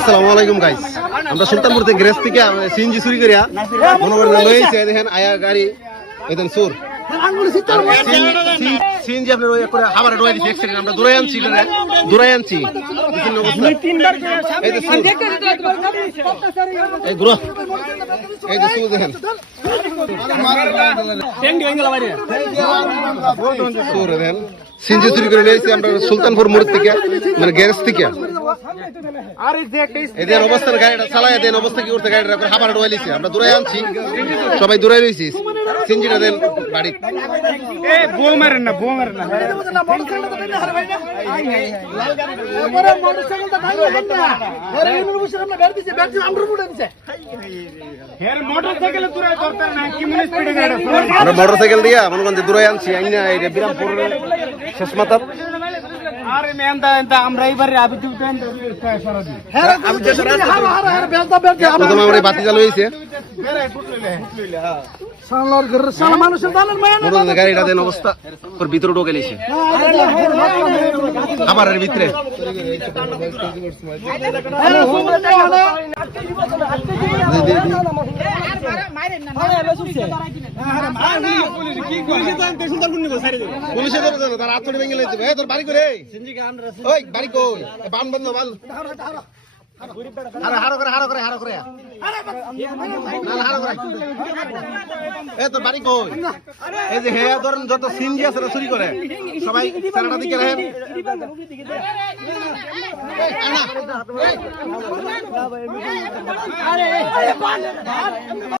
আসসালামু আলাইকুম গাইস, আমরা সুলতানপুর থেকে গ্যারেজ থেকে সিএনজি চুরি করিয়া মনে করেন লইছে। দেখেন আয়া গাড়ি এদেন চোর সিএনজি আপনার ওই করে আবার ডোয়াই দিছে এক্সিডেন্ট। আমরা দূরে আনছি এই দূর এই যে চোর দেখেন চোর দেখেন সিএনজি চুরি করে লইছে আমরা সুলতানপুর মোড় থেকে, মানে গ্যারেজ থেকে। এদের অবস্থার গাড়িটা চালায় দেন, অবস্থা কি করতে গাড়িটা হাবার ডোয়াইছে। আমরা দূরে আনছি, সবাই দূরে রয়েছি। সিএনজিটা দেন বাড়ি মোটর সাইকেল দিয়া মনে করেন দূরে আনছি আইনা বিরামপুর শেষ মাথার। বাতি চালু হয়েছে গাড়িটা দেন অবস্থা ওর ভিতরে ঢোকে লিছে খাবারের ভিতরে। পুলিশে তার হাত ভেঙে লেছে তোর বাড়ি করে ওই বাড়ি কই বান বন্ধ বাল তোর বাড়ি কই? এই যে হ্যাঁ ধরেন যত সিএনজি আছে চুরি করে সবাই চালাটা দিকে রাখেন।